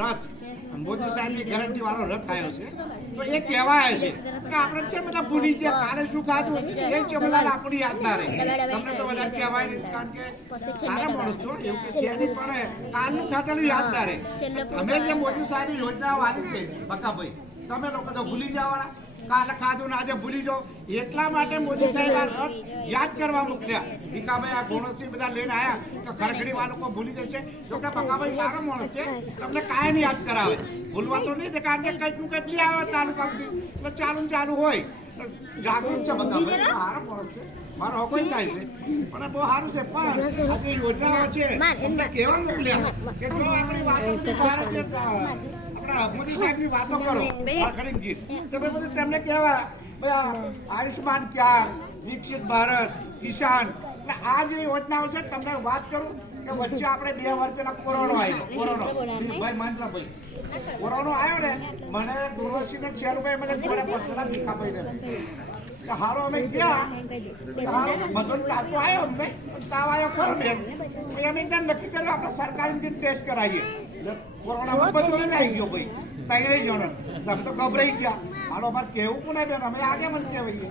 રથ મોદી સાહેબની ગેરંટી વાળો રથ આવ્યો છે તો એ કહેવાય છે કે આપણે છે બધા ભૂલી ગયા કાલે શું ખાધું એ છે બધા આપણી યાદ ના રહે તમને તો બધા કહેવાય નહીં કારણ કે સારા માણસ છો એવું કે છે નહીં પણ કાલનું ખાધેલું યાદ ના રહે અમે જે મોદી સાહેબની યોજનાઓ આવી છે બકાભાઈ તમે લોકો તો ભૂલી જવાના કાલે ખાધું ને આજે ભૂલી જાઓ એટલા માટે મોદી સાહેબ આ રથ યાદ કરવા મોકલ્યા ભીખાભાઈ આ ગોણસથી બધા લઈને આવ્યા તો ખરખડી વાળો ભૂલી જશે તો કે બકાભાઈ સારો માણસ છે તમને કાયમ યાદ કરાવે ભૂલવા તો નહીં કારણ કે કંઈક નું કંઈક લઈ આવે તાલુકાથી એટલે ચાલુ હોય જાગૃત છે બકાભાઈ સારો માણસ છે મારો કોઈ થાય છે પણ બહુ સારું છે પણ આ જે યોજનાઓ છે તમને કેવા મોકલ્યા કે જો આપણી વાતો મોદી સાહેબની વાતો કરો તમે બધું તેમને કહેવા આયુષ્માન કાર્ડ વિકસિત ભારત કિસાન એટલે આ જે યોજનાઓ છે તમને વાત કરું કે વચ્ચે આપણે 2 વર્ષ પહેલા કોરોના આવ્યો ભાઈ મહેન્દ્રભાઈ કોરોના આવ્યો ને મને ગુરુસિંહ ને ચેલુભાઈ મને જોડે પડતા ભીખાભાઈ ને હારો અમે ગયા બધો તાવ આવ્યો અમને તાવ આવ્યો ખરો બેન અમે ત્યાં નક્કી કર્યું આપણે સરકારી ટેસ્ટ કરાવીએ કોરોનામાં બધું આવી ગયો ભાઈ તૈયારી જણો તમે તો ગભરાઈ ગયા હાલો અમારે કેવું કોને બેન અમે આગે મને કહેવાઈએ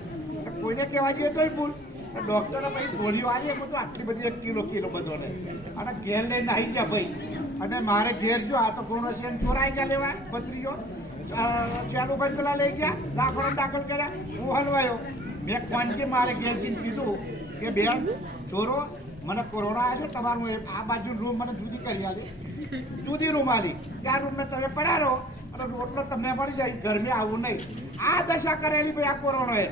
કોઈને કહેવા જઈએ તોય ભૂલ ડૉક્ટરે પછી ગોળીઓ આવી એમ તો આટલી બધી 1 કિલો બધોને અને ઘેર લઈને આવી ગયા ભાઈ અને મારે ઘેર જો આ તો કોનો છે ચોરાઈ ગયા લેવા પત્રીઓ ચાલુભાઈ પેલા લઈ ગયા દાખલ કર્યા હું હલવાયો મેં કોણથી મારે ઘેર જઈને કીધું કે બેન ચોરો મને કોરોના આવ્યો છે તમારું આ બાજુ રૂમ મને જુદી કરી આવી જુદી રૂમ આવી ત્યાં રૂમને તમે પડ્યા રહો અને રોટલો તમને મળી જાય ઘરમાં આવું નહીં આ દશા કરેલી ભાઈ આ કોરોનાએ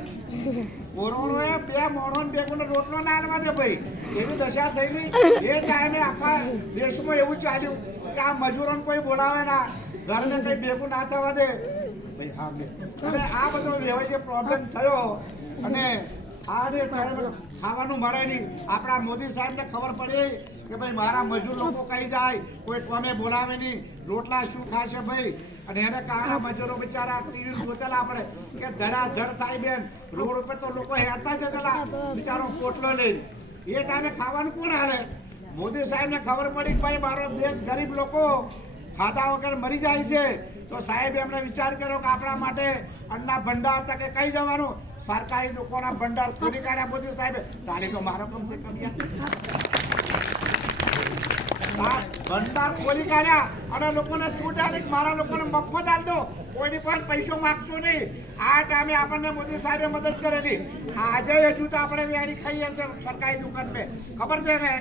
2 મોણો 2 ગુણો રોટલો ના આલવા દે ભાઈ એવી દશા થઈ ગઈ એ ટાઈમે આખા દેશમાં એવું ચાલ્યું કે આ મજૂરોને કોઈ બોલાવે ના ઘરને કંઈ ભેગું ના થવા દે ભાઈ હા અને આ બધો વ્યવહાર જે પ્રોબ્લેમ થયો અને આ ને ખાવાનું મળે નહીં આપણા મોદી સાહેબને ખબર પડી કે ભાઈ મારા મજૂર લોકો કઈ જાય કોઈ કોમે બોલાવે નહીં રોટલા શું ખાશે ભાઈ અને એને કારણે મજૂરો બિચારા ટીવી જોતેલા આપણે કે ધડાધડ થાય બેન રોડ ઉપર તો લોકો હેરતા છે પેલા બિચારો પોટલો લઈને એ ટાઈમે ખાવાનું કોણ હાલે મોદી સાહેબને ખબર પડી કે ભાઈ મારો દેશ ગરીબ લોકો ખાધા વગર મરી જાય છે તો સાહેબ એમણે વિચાર કર્યો કે આપણા માટે અન્ના ભંડાર તકે કઈ જવાનું સરકારી દુકાનના ભંડાર ખોલી કાઢ્યા મોદી સાહેબે તાળી તો મારો કમ છે ભંડાર ખોલી કાઢ્યા અને લોકોને છૂટ આલી મારા લોકોને મફત આલ દો કોઈની પણ પૈસો માગશો નહીં આ ટાઈમે આપણને મોદી સાહેબે મદદ કરેલી આજે હજુ તો આપણે વેણી ખાઈએ છે સરકારી દુકાન પે ખબર છે ને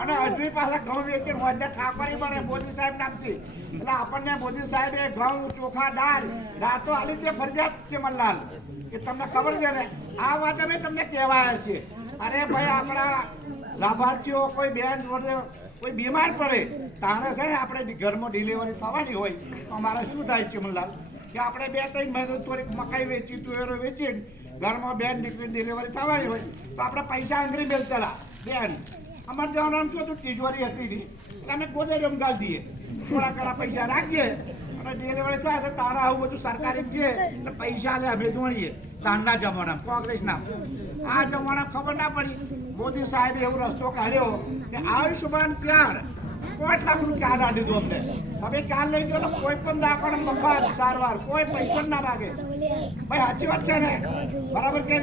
અને હજુ પાછા ઘઉં વેચીને મોજને ઠાકોરી મળે મોદી સાહેબ નામથી એટલે આપણને મોદી સાહેબે ઘઉં ચોખા દાળ તો આલી દે ફરજિયાત છે મલ્લાલ કે તમને ખબર છે ને આ વાત અમે તમને કહેવાયા છીએ અરે ભાઈ આપણા લાભાર્થીઓ કોઈ બેન કોઈ બીમાર પડે તાણે છે ને આપણે ઘરમાં ડિલિવરી થવાની હોય તો અમારે શું થાય છે મલ્લાલ કે આપણે 2-3 મહિનો થોડીક મકાઈ વેચી તુવેરો વેચીને ઘરમાં બેન દીકરીની ડિલિવરી થવાની હોય તો આપણે પૈસા આંગળી મેળતેલા બેન અમારે જવાનું આમ શું હતું તિજોરી હતી નહીં એટલે અમે ગોદરેમ ગાળ દઈએ થોડા ઘણા પૈસા રાખીએ અને ડિલિવરી થાય તો તારા આવું બધું સરકારી છે એટલે પૈસા લે અમે દોડીએ તારના જમાનામાં કોંગ્રેસના આ જમાનામાં ખબર ના પડી મોદી સાહેબે એવો રસ્તો કાઢ્યો કે આયુષ્માન કાર્ડ 5 લાખનું કાર્ડ આપી દીધું અમને હવે કાર્ડ લઈ ગયો કોઈ પણ દાખલો મફત સારવાર કોઈ પૈસા ના માગે ભાઈ સાચી વાત છે ને બરાબર કે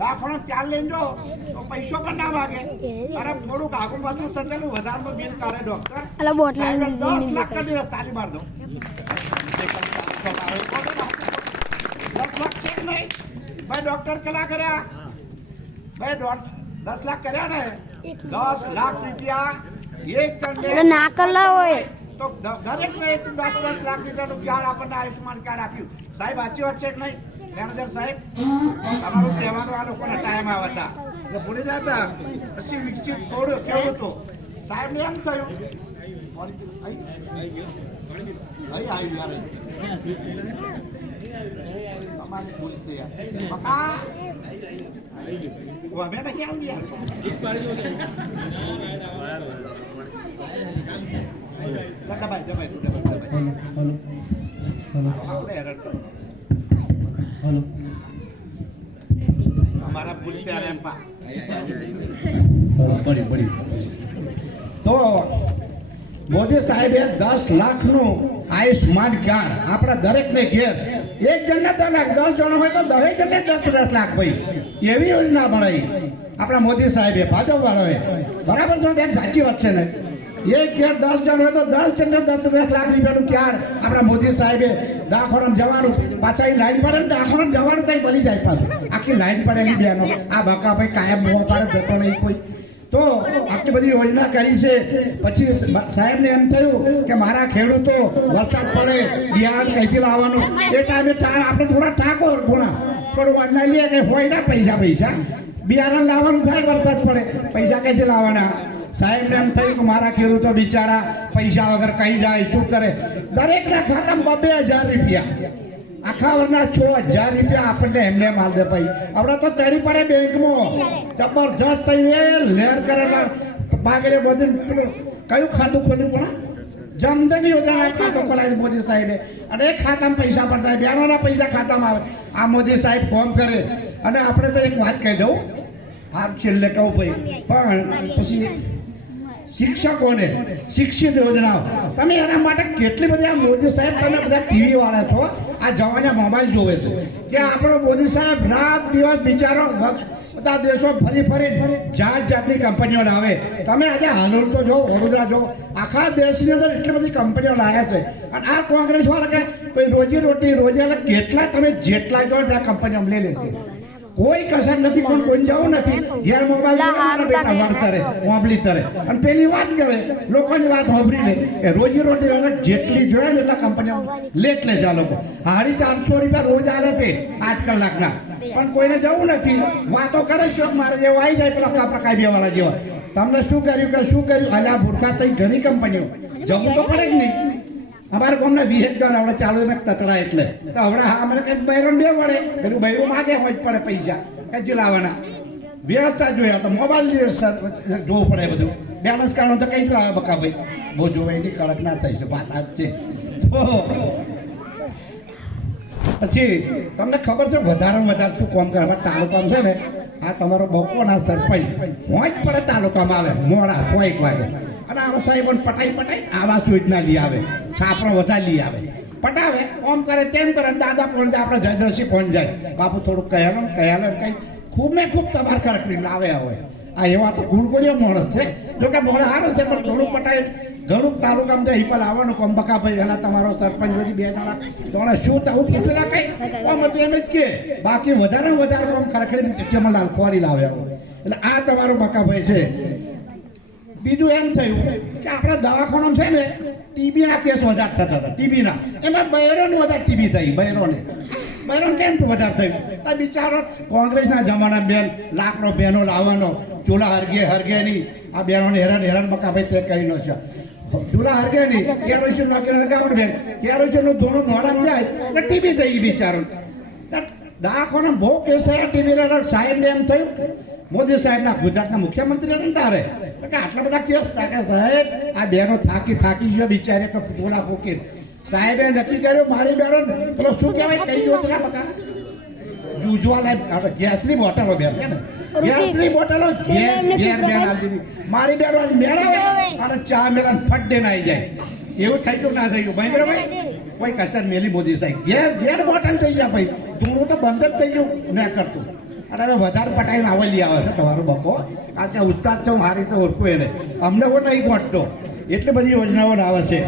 દાખલો કાર્ડ લઈને જો તો પૈસો પણ ના માગે અને થોડુંક આગળ પાછું થતેલું વધારનું બિલ કાઢે ડોક્ટર 10 લાખ કરી દીધો તાલી માર દો 10 લાખ છે નહીં ભાઈ ડોક્ટર કેટલા કર્યા ભાઈ 10 લાખ કર્યા ને 10 લાખ રૂપિયા એક ના કરલા હોય તો દરેક ને 10 લાખ રૂપિયાનું કાર્ડ આપણને આયુષ્માન કાર્ડ આપ્યું સાહેબ સાચી વાત છે કે નહીં મેનેજર સાહેબ તમારું કહેવાનું આ લોકોના ટાઈમ આવ્યા હતા ભૂલી જતા પછી વિકસિત થોડું કેવું હતું સાહેબને એમ થયું તમારી ભૂલ છે અમે નહીં આવ્યા हमारा पुल से आ रहे हैं तो મોદી સાહેબે 10 લાખનું આયુષ્માન કાર્ડ આપણા દરેકને ઘેર એક જણને 10 લાખ, 10 જણ હોય તો દરેક જણને 10 લાખ ભાઈ એવી યોજના બનાવી આપણા મોદી સાહેબે, ભાજપ વાળાએ. બરાબર છે બેન, સાચી વાત છે ને? એક ઘેર 10 જણ હોય તો 10 જણને 10 લાખ રૂપિયાનું કાર્ડ આપણા મોદી સાહેબે. દાખોરામ જવાનું, પાછા એ લાઈન પડે ને દાખોરામ જવાનું ત્યાં બની જાય પાછું, આખી લાઈન પડેલી બેનો. આ બકા ભાઈ કાયમ મોં પાડે જતો નહીં કોઈ. તો આટલી બધી યોજના કરી છે. પછી સાહેબને એમ થયું કે મારા ખેડૂતો વરસાદ પડે બિયારણ કઈથી લાવવાનું, એ ટાઈમે આપણે થોડું ઓનલાઈન લઈએ કે હોય ના પૈસા બિયારણ લાવવાનું થાય, વરસાદ પડે પૈસા કઈથી લાવવાના. સાહેબને એમ થયું કે મારા ખેડૂતો બિચારા પૈસા વગર કઈ જાય, શું કરે? દરેકના ખાતામાં 2,000 રૂપિયા, આખા વર્ષના 6,000 રૂપિયા આપણને એમને માલ દે ભાઈ. આપણે તો ચડી પડે બેંકમાં જબરજસ્ત થઈ લેર કરેલા બાગરે બધું. કયું ખાતું ખોલ્યું પણ જમધન યોજના ખાતો ખોલાય મોદી સાહેબે, અને એ ખાતામાં પૈસા પડતા, બહેનોના પૈસા ખાતામાં આવે. આ મોદી સાહેબ ફોન કરે. અને આપણે તો એક વાત કહી દઉં, આ છેલ્લે કહું ભાઈ, પણ પછી શિક્ષકોને શિક્ષિત યોજનાઓ, તમે એના માટે કેટલી બધી, આ મોદી સાહેબ તમે બધા ટીવી વાળા છો, આ જવાના મોબાઈલ જોવે છે કે આપણો મોદી સાહેબ રાત દિવસ બિચારો બધા દેશો ફરી જાત જાતની કંપનીઓ લાવે. તમે આજે હાલોલ તો જો, વડોદરા જો, આખા દેશની અંદર એટલી બધી કંપનીઓ લાવ્યા છે. અને આ કોંગ્રેસ વાળા કે કોઈ રોજી રોટી કેટલા તમે જેટલા જો એટલા કંપનીઓ લઈ લેશે. કોઈ કસર નથી, પણ કોઈ જવું નથી. ઘેર મોબાઈલ વાળતરે મોબલી તરે અને પેલી વાત કરે, લોકોની વાત હોભરી લે કે રોજી રોટી જેટલી જોઈએ ને એટલા કંપનીઓ લેટ લે છે. આ લોકો 450 રૂપિયા રોજ આલે છે 8 કલાકના, પણ કોઈને જવું નથી. વાતો કરે છે મારે જેવું આવી જાય પેલા કાપરા બે વાળા જેવા. તમને શું કર્યું અલ્યા ભૂરખા થઈ ઘણી કંપનીઓ જવું તો પડે જ નહીં. અમારા ગામના 20 જણ આપણે ચાલુ મેં તતડા, એટલે તો હમણાં હા મને કંઈક બૈરણ બે વડે પેલું બૈરું માગે હોય જ પડે પૈસા કઈ લાવવાના. વ્યવસ્થા જોયા તો મોબાઈલ જોવું પડે, બધું બેલેન્સ કાઢો તો કઈ લાવે બકા ભાઈ, બહુ જોવાયની કડક ના થઈ છે. વાત આજ છે. પછી તમને ખબર છે વધારે શું કામ કરે અમારા તાલુકામાં છે ને, આ તમારો બકોના સરપંચ હોય જ પડે તાલુકામાં આવે મોડા 1 વાગે, અને આ સાહેબ પટાઈ આવાસ યોજના લઈ આવે, છાપરો વધારે લઈ આવે, પટાવે ઓમ કરે તેમ કરે. દાદા પહોંચ જાય, આપણે જયદ્રસિંહ પહોંચ જાય, બાપુ થોડુંક કહેલો કંઈ ખૂબ તમાર કરકડી લાવે હોય. આ એવા તો ગુણગુણિયો માણસ છે, જોકે મોડે સારો છે, પણ ઘણું પટાય ઘણું તાલુકામાં જાય હિપલ આવવાનું કોમ બકા ભાઈ. એના તમારો સરપંચ બધી 2 જણા તમારે શું થવું પૂછેલા કઈ આમ હતું એમ જ કે, બાકી વધારે કોમ ખરેખરી ચમલાલ ખોરી લાવે. એટલે આ તમારો બકા ભાઈ છે. બીજું એમ થયું કે આપણા દવાખાનામાં છે ને ટીબીના કેસ વધારે થતા હતા. ટીબીના એમાં બૈરોને વધારે ટીબી થઈ. બૈરોને કેમ વધારે થયું? આ બિચારો કોંગ્રેસના જમાનામાં બેન લાકડો બહેનો લાવવાનો, ચૂલા હરગે નહીં. આ બહેનોને હેરાન બકા ભાઈ ચેક કરી નો છે. ચૂલા હરગે નહીં, કેરોસીન નાખીને ગામડ બેન કેરોસીનનું ધોણું મોડામાં જાય એટલે ટીબી થઈ ગઈ બિચારો. દવાખાના બહુ કેસ થયા ટીબી. સાહેબને એમ થયું, મોદી સાહેબના ગુજરાતના મુખ્યમંત્રી હતા તારે કે આટલા બધા કેસ થાય સાહેબ, આ બહેનો થાકી ગયો બિચારે તો ચોલા ફૂકી. સાહેબે નક્કી કર્યું મારી બહેનો પેલો શું કહેવાય કઈ યોજના બકા યુઝવા ગેસની બોટલો બેન ને, ગેસની બોટલો ઘેર બેન આવી દીધી. મારી બહેનો મેળવે અને ચા મેળા ફટ દઈને આવી જાય. એવું થઈ ગયું ના થઈ ગયું ભાઈ? કોઈ કસર મેલી મોદી સાહેબ ઘેર બોટલ થઈ ગયા ભાઈ. ધૂણું તો બંધ જ થઈ ગયું ના કરતું. અને હવે વધારે પટાઈને આવેલી આવે છે તમારો બકો. આ ત્યાં ઉસ્તાદ છે, મારી તો ઓળખું એને, અમને હું નહીં ગોઠતો. એટલી બધી યોજનાઓ આવે છે.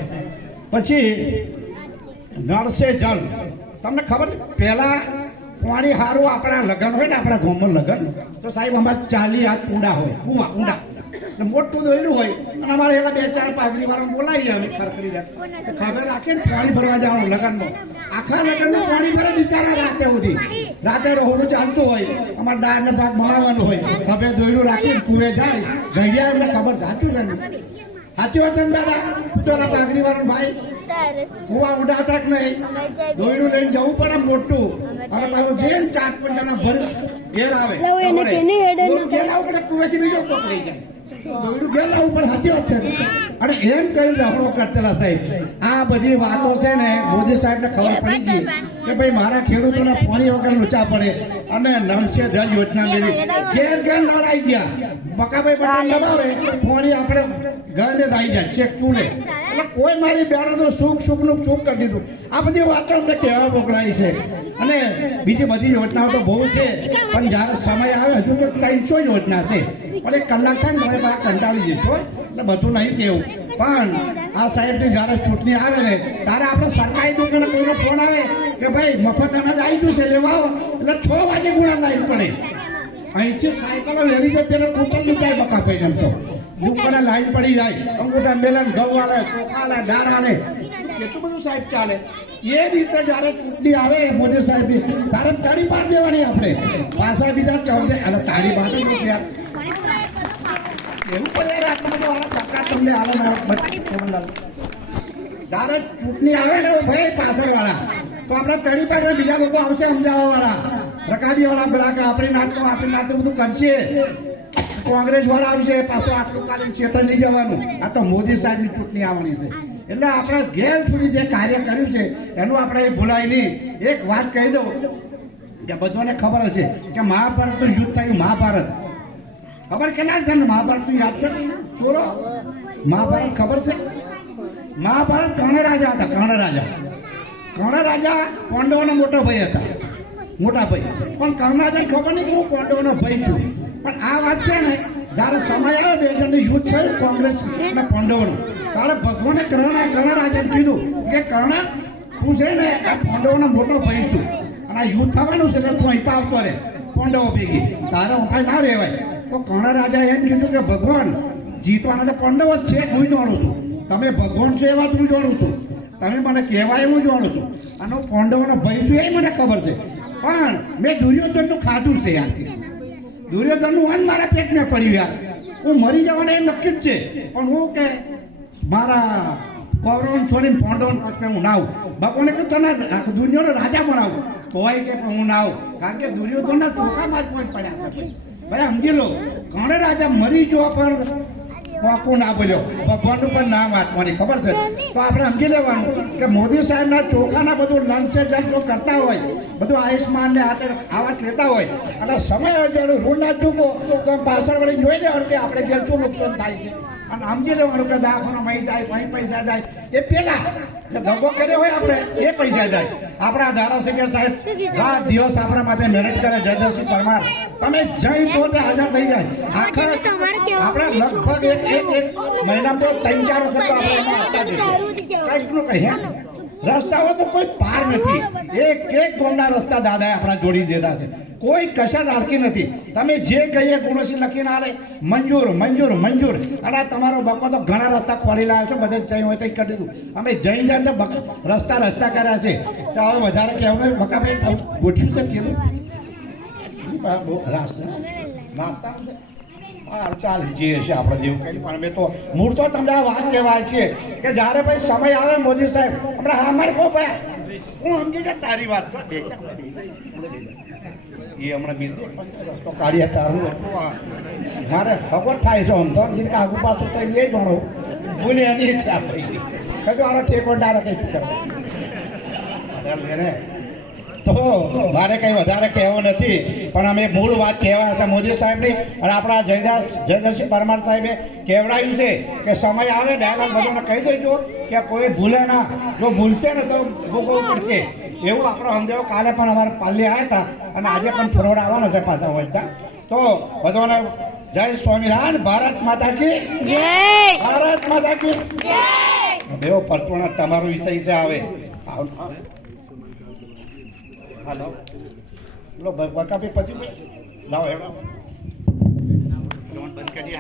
પછી નળ સે જલ, તમને ખબર છે પહેલાં પાણી સારું આપણા લગ્ન હોય ને, આપણા ગામમાં લગ્ન તો સાહેબ અમારે 40 હાથ ઊંડા હોય, ઊંડા મોટું દોયલું હોય. અને અમારે એલા 2-4 પાઘડી વાળા બોલાવીએ અમે ખરખરી ખબર રાખીએ ને પાણી ભરવા જવાનું લગ્નમાં. આખા લગ્નનું પાણી ભરે બિચારા રાતે સુધી. રાતે રહોડું ચાલતું હોય, અમારે દાળ ને ભાત બનાવવાનું હોય, ખભે દોયલું રાખીને કુએ જાય ઘડિયા એટલે ખબર સાચું છે ને? સાચી વાત છે ને દાદા? પેલા પાઘડી વાળો ભાઈ કુવા ઉડાતા જ નહીં, દોયલું લઈને જવું પડે મોટું. અને પાછું જેમ 4-5 જણા ભર ઘેર આવે ઘેર આવું પડે, કુવેથી બીજો કોક લઈ જાય. દોયલું ઘેર લાવવું પડે. સાચી વાત છે. અને એમ કહ્યું લફડો કરતેલા સાહેબ. આ બધી વાતો છે ને મોદી સાહેબને ખબર પડી ગઈ કે ભાઈ મારા ખેડૂતોને પાણી વગર લોચા પડે. અને નળ સે જલ યોજના મેળવી ઘેર નળ આવી ગયા. બકાભાઈ બટન દબાવે, પાણી આપણે ગમે આવી જાય ચેક ચૂલે એટલે કોઈ મારી બેડો તો સુખનું સુખ કરી દીધું. આ બધી વાતો અમને કહેવા મોકલાય છે. અને બીજી બધી યોજનાઓ તો બહુ છે, પણ જ્યારે સમય આવે હજુ તો 300 યોજના છે, પણ એક કલાક થાય ને તમે બધા કંટાળી જશો એટલે બધું નહીં કહેવું. પણ આ સાહેબની જ્યારે ચૂંટણી આવે ને ત્યારે આપણે સરકારી દુકાને કોઈનો ફોન આવે કે ભાઈ મફત અનાજ આવી ગયું છે લેવા આવો, એટલે 6 વાગે ગુણા લાઈન પડે. અહીંથી સાયકલો વેરી જાય તેને કૂટરની જાય બકા ભાઈ એમ તો દુકાને લાઈન પડી જાય. અંગૂઠા મેલન ઘઉં વાલે ચોખા વાલે દાળ વાલે કેટલું બધું સાહેબ ચાલે. એ રીતે જ્યારે ચૂંટણી આવે મોદી સાહેબની ત્યારે તાળી પાડ દેવાની આપણે પાછા બીજા ચૌદે એટલે તાળી પાડે નથી યાર એવું પડે યાર. આટલું બધું વાળા સરકાર તમને હાલે જ્યારે ચૂંટણી આવે ને ભાઈ પાછળ વાળા તો આપણે તળી પાડે બીજા લોકો આવશે સમજાવવા વાળા રકાબી વાળા પેલા કે આપણી નાત બધું કરશે. કોંગ્રેસ વાળા આવશે પાછું આટલું કાલે ચેતન નહીં જવાનું. આ તો મોદી સાહેબની ચૂંટણી આવવાની છે એટલે આપણે ઘેર સુધી જે કાર્ય કર્યું છે એનું આપણે એ ભૂલાય નહીં. એક વાત કહી દઉં કે બધાને ખબર હશે કે મહાભારતનું યુદ્ધ થયું. મહાભારત ખબર કેટલા છે ને મહાભારતનું યાદ છે બોલો? મહાભારત ખબર છે? મહાભારત કર્ણ રાજા હતા. કર્ણ રાજા પાંડવોનો મોટો ભાઈ હતા, મોટા ભાઈ. પણ કર્ણ રાજાને ખબર નહીં કે હું પાંડવોનો ભાઈ છું. પણ આ વાત છે ને જ્યારે સમય આવ્યો બે જણનું યુદ્ધ થયું કોંગ્રેસ અને પાંડવોનું ત્યારે ભગવાને કર્ણ રાજાને કીધું કે કર્ણ તું છે ને આ પાંડવોનો મોટો ભાઈ છું અને આ યુદ્ધ થવાનું છે એટલે તું અહીં આવતો રહે પાંડવો ભેગી, તારે ઉઠાઈ ના રહેવાય. તો કર્ણ રાજાએ એમ કીધું કે ભગવાન જીતવાના તો પાંડવ જ છે, હું જાણું છું. તમે ભગવાન છો એ વાત હું જાણું છું, તમે મને કહેવાય હું જાણું છું, અને હું પાંડવોનો ભાઈ છું એ મને ખબર છે. પણ મેં દુર્યોધનનું ખાધું છે યાર. દુર્યોધનનું અન્ન મારા પેટમાં પડ્યું યાર. હું મરી જવાના એ નક્કી જ છે, પણ હું કે મારા કૌરવને છોડીને પાંડવોને પક્ષમાં હું ના આવું. ભગવાને કહ્યું તને દુનિયાનો રાજા બનાવું તોય કે પણ હું ના આવું, કારણ કે દુર્યોધનના ચોખા માર કોઈ પડ્યા છે. ભાઈ સમજી લો કર્ણ રાજા મરી જો પણ કોકું ના બોલ્યો, ભગવાનનું પણ નામ વાંચવાની ખબર છે. તો આપણે સમજી લેવાનું કે મોદી સાહેબના ચોખાના બધું લંચ જો કરતા હોય, બધું આયુષ્માન ને હાથે આવાસ લેતા હોય અને સમય હોય ત્યારે ઋણ ના ચૂકો તો પાછળ વળી જોઈ લેવાનું કે આપણે ઘેર શું નુકસાન થાય છે. અને સમજી લેવાનું કે દવાખાનો મહી જાય અહીં પૈસા જાય એ પેલા એટલે ધંધો કર્યો હોય આપણે એ પૈસા જાય. આપણા ધારાસભ્ય સાહેબ રાત દિવસ આપણા માટે મહેનત કરે, જયદર્શી પરમાર તમે જઈ પોતે હાજર થઈ જાય. આખા આપણે લગભગ એક મહિનામાં તો 3-4 વખત તો આપણે આપતા જઈશું કંઈકનું કંઈ. રસ્તાઓ તો કોઈ પાર નથી. એક ગામના રસ્તા દાદાએ આપણા જોડી દીધા છે, કોઈ કસર રાખી નથી. તમે જે કહીએ કୌણસી લખીને આલે મંજૂર. અને તમારો બકો તો ઘણા રસ્તા ખોલી લાવ્યો છો, બધે જઈ હોય તો કરી દીધું. અમે જઈ જાય તો રસ્તા કર્યા છે. તો હવે વધારે કહેવું બકાભાઈ ગોઠવ્યું છે કેવું નાસ્તા હા ચાલે જે છે આપણે જેવું કંઈ. પણ અમે તો મૂળ તો તમને આ વાત કહેવાય છે કે જ્યારે ભાઈ સમય આવે મોદી સાહેબ હમણાં હા મારે કહો ભાઈ હું સમજી જાય તારી વાત એ હમણાં બિલ તો કાઢીએ તારું મારે ખબર થાય છે આમ તો આગુ પાછું તો એ ભણો ભૂલે નહીં થયા ભાઈ કશું આનો ઠેકો ડારે કંઈ શું કરે ને. તો મારે કંઈ વધારે કહેવું નથી, પણ અમે મૂળ વાત કહેવા હતા મોદી સાહેબની. અને આપણા જયદર્શી પરમાર સાહેબે કહેવડાવ્યું છે કે સમય આવે ડાયલોગ બધાને કહી દેજો કે કોઈ ભૂલે ના, જો ભૂલશે ને તો ભોગવવું પડશે. એવું આપણો સમજાવો. કાલે પણ અમારે પાલ્ય આવ્યા હતા અને આજે પણ ફરોડ આવવાના છે પાછા હોય. તો બધાને જય સ્વામિનારાયણ. ભારત માતા કી જય. ભારત માતા કી જય. બેવો પરચોણા તમારો વિષય છે આવે હાલો લો બકાપી પછી લાવો એવડો બંધ કરી